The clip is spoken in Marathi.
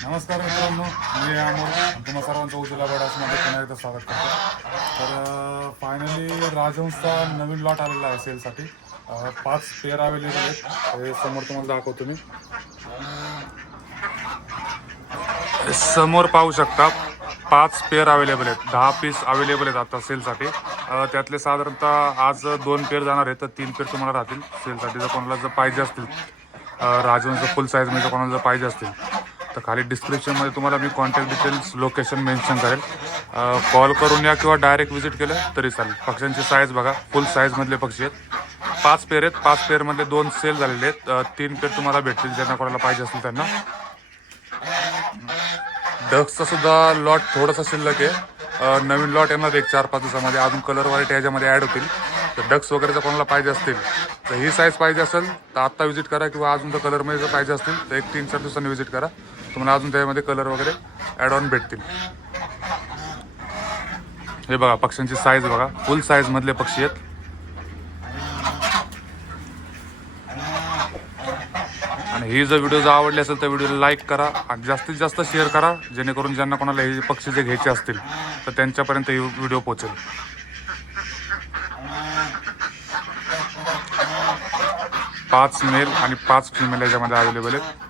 नमस्कार मित्रांनो, मी अमोल तुम्हा सर्वांचं उज्ज्वला बडासमध्ये पुन्हा एकदा स्वागत करतो. तर फायनली राजहंसचा नवीन लॉट आलेला आहे सेलसाठी. 5 पेअर अवेलेबल आहेत. हे समोर तुम्हाला दाखवतो मी. समोर पाहू शकता 5 पेअर अवेलेबल आहेत. 10 पीस अवेलेबल आहेत आता सेलसाठी. त्यातले साधारणतः आज 2 पेअर जाणार आहेत, तर 3 पेअर तुम्हाला राहतील सेलसाठी. जर कोणाला पाहिजे असतील राजहंस फुल साईजमध्ये कोणाला जर पाहिजे असतील तर खाली डिस्क्रिप्शनमध्ये तुम्हाला मी कॉन्टॅक्ट डिटेल्स लोकेशन मेन्शन करेल. कॉल करून या किंवा डायरेक्ट व्हिजिट केलं तरी चालेल. पक्ष्यांची साईज बघा, फुल साईजमधले पक्षी आहेत. 5 पेअर आहेत. 5 पेअरमधले 2 सेल झालेले आहेत. 3 पेअर तुम्हाला भेटतील ज्यांना कोणाला पाहिजे असतील त्यांना. डक्सचा सुद्धा लॉट थोडासा शिल्लक आहे. नवीन लॉट येणार एक 4-5 दिवसामध्ये. अजून कलर व्हरायटी याच्यामध्ये ॲड होतील. तर डक्स वगैरे जर कोणाला पाहिजे असतील तर ही साईज पाहिजे असेल तर आत्ता व्हिजिट करा, किंवा अजून तर कलरमध्ये जर पाहिजे असतील तर एक 3-4 दिवसांनी व्हिजिट करा. तुम्हाला अजून त्यामध्ये कलर वगैरे ॲड ऑन भेटतील. हे बघा पक्ष्यांची साईज बघा, फुल साईजमधले पक्षी आहेत. आणि ही जर व्हिडिओ जर आवडली असेल तर व्हिडिओला लाईक करा आणि जास्तीत जास्त शेअर करा, जेणेकरून ज्यांना कोणाला हे पक्षी जे घ्यायचे असतील तर त्यांच्यापर्यंत ही व्हिडिओ पोहोचेल. 5 मेल आणि 5 फिमेल याच्यामध्ये अवेलेबल आहेत.